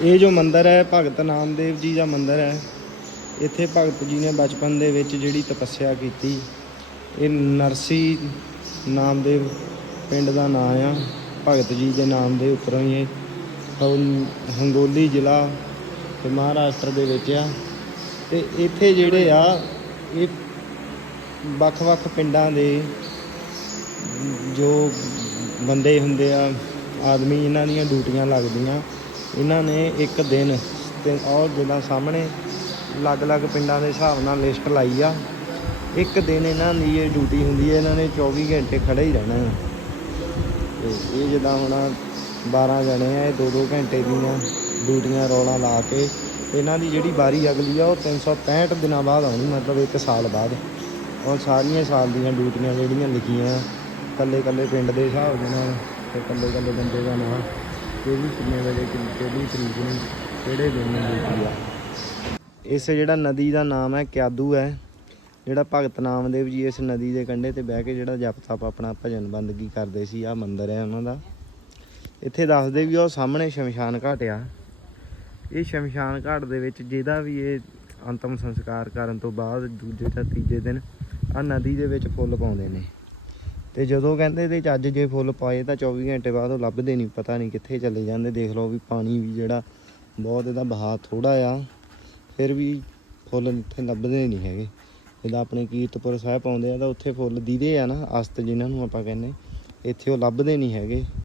ਇਹ ਜੋ ਮੰਦਿਰ ਹੈ, ਭਗਤ ਨਾਮਦੇਵ ਜੀ ਦਾ ਮੰਦਿਰ ਹੈ। ਇੱਥੇ ਭਗਤ ਜੀ ਨੇ ਬਚਪਨ ਦੇ ਵਿੱਚ ਜਿਹੜੀ ਤਪੱਸਿਆ ਕੀਤੀ। ਇਹ ਨਰਸੀ ਨਾਮਦੇਵ ਪਿੰਡ ਦਾ ਨਾਮ ਆ। ਭਗਤ ਜੀ ਦੇ ਨਾਮ ਦੇ ਉੱਪਰੋਂ ਹੀ ਇਹ ਹੰਗੋਲੀ ਜ਼ਿਲ੍ਹਾ ਤੇ ਮਹਾਰਾਸ਼ਟਰ ਦੇ ਵਿੱਚ ਆ। ਤੇ ਇੱਥੇ ਜਿਹੜੇ ਆ, ਇਹ ਵੱਖ-ਵੱਖ ਪਿੰਡਾਂ ਦੇ ਜੋ ਬੰਦੇ ਹੁੰਦੇ ਆ, ਆਦਮੀ ਇਹਨਾਂ ਦੀਆਂ ਡਿਊਟੀਆਂ ਲੱਗਦੀਆਂ। ਇਹਨਾਂ ਨੇ ਇੱਕ ਦਿਨ ਤੇ ਉਹ ਜਿੱਦਾਂ ਸਾਹਮਣੇ ਅਲੱਗ-ਅਲੱਗ ਪਿੰਡਾਂ ਦੇ ਹਿਸਾਬ ਨਾਲ ਲਿਸਟ ਲਾਈ ਆ। ਇੱਕ ਦਿਨ ਇਹਨਾਂ ਦੀ ਇਹ ਡਿਊਟੀ ਹੁੰਦੀ ਹੈ, ਇਹਨਾਂ ਨੇ 24 ਘੰਟੇ ਖੜੇ ਹੀ ਰਹਿਣਾ ਹੈ। ਤੇ ਇਹ ਜਿੱਦਾਂ ਹੁਣ 12 ਜਣੇ ਆ, ਇਹ 2-2 ਘੰਟੇ ਦੀਆਂ ਡਿਊਟੀਆਂ ਰੌਲਾ ਲਾ ਕੇ ਇਹਨਾਂ ਦੀ ਜਿਹੜੀ ਵਾਰੀ ਅਗਲੀ ਆ, ਉਹ 365 ਦਿਨਾਂ ਬਾਅਦ ਆਉਣੀ, ਮਤਲਬ 1 ਸਾਲ ਬਾਅਦ। ਔਰ ਸਾਰੀਆਂ ਸਾਲ ਦੀਆਂ ਡਿਊਟੀਆਂ ਜਿਹੜੀਆਂ ਲਿਖੀਆਂ ਕੱਲੇ ਕੱਲੇ ਪਿੰਡ ਦੇ ਹਿਸਾਬ ਦੇ ਨਾਲ ਤੇ ਕੱਲੇ ਕੱਲੇ ਬੰਦੇ ਦਾ ਨਾਮ ਕਿਹੜੀ, ਕਿੰਨੇ ਵਜੇ ਕਿਹੜੀ ਤਰੀਕ ਨੂੰ, ਕਿਹੜੇ ਦਿਨ ਨੂੰ ਡਿਊਟੀ ਆ ਇਸ ਜਿਹੜਾ ਨਦੀ ਦਾ ਨਾਮ ਹੈ, ਕਿਆਦੂ ਹੈ, ਜਿਹੜਾ ਭਗਤ ਨਾਮਦੇਵ ਜੀ ਇਸ ਨਦੀ ਦੇ ਕੰਢੇ ਤੇ ਬਹਿ ਕੇ ਜਿਹੜਾ ਜਪ ਤਪ ਆਪਣਾ ਭਜਨ ਬੰਦਗੀ ਕਰਦੇ ਸੀ ਆ ਮੰਦਿਰ ਹੈ ਉਹਨਾਂ ਦਾ। ਇੱਥੇ ਦੱਸਦੇ ਵੀ ਉਹ ਸਾਹਮਣੇ ਸ਼ਮਸ਼ਾਨ ਘਾਟ ਆ। ਇਹ ਸ਼ਮਸ਼ਾਨ ਘਾਟ ਦੇ ਵਿੱਚ ਜਿਹਦਾ ਵੀ ਇਹ ਅੰਤਮ ਸੰਸਕਾਰ ਕਰਨ ਤੋਂ ਬਾਅਦ ਦੂਜੇ ਜਾਂ ਤੀਜੇ ਦਿਨ ਆ ਨਦੀ ਦੇ ਵਿੱਚ ਫੁੱਲ ਪਾਉਂਦੇ ਨੇ। ਤੇ ਜਦੋਂ ਕਹਿੰਦੇ ਇਹਦੇ ਚ ਅੱਜ ਜੇ ਫੁੱਲ ਪਾਏ ਤਾਂ 24 ਘੰਟੇ ਬਾਅਦ ਉਹ ਲੱਭਦੇ ਨਹੀਂ, ਪਤਾ ਨਹੀਂ ਕਿੱਥੇ ਚਲੇ ਜਾਂਦੇ। ਦੇਖ ਲਓ ਵੀ ਪਾਣੀ ਵੀ ਜਿਹੜਾ ਬਹੁਤ ਇਹਦਾ ਬਹਾਅ ਥੋੜਾ ਆ, ਫਿਰ ਵੀ ਫੁੱਲ ਇੱਥੇ ਲੱਭਦੇ ਨਹੀਂ ਹੈਗੇ। ਜਿੱਦਾਂ ਆਪਣੇ ਕੀਰਤਪੁਰ ਸਾਹਿਬ ਪਾਉਂਦੇ ਆ ਤਾਂ ਉੱਥੇ ਫੁੱਲ ਦੀਦੇ ਆ ਨਾ, ਅਸਤ ਜਿਨ੍ਹਾਂ ਨੂੰ ਆਪਾਂ ਕਹਿੰਦੇ, ਇੱਥੇ ਉਹ ਲੱਭਦੇ ਨਹੀਂ ਹੈਗੇ।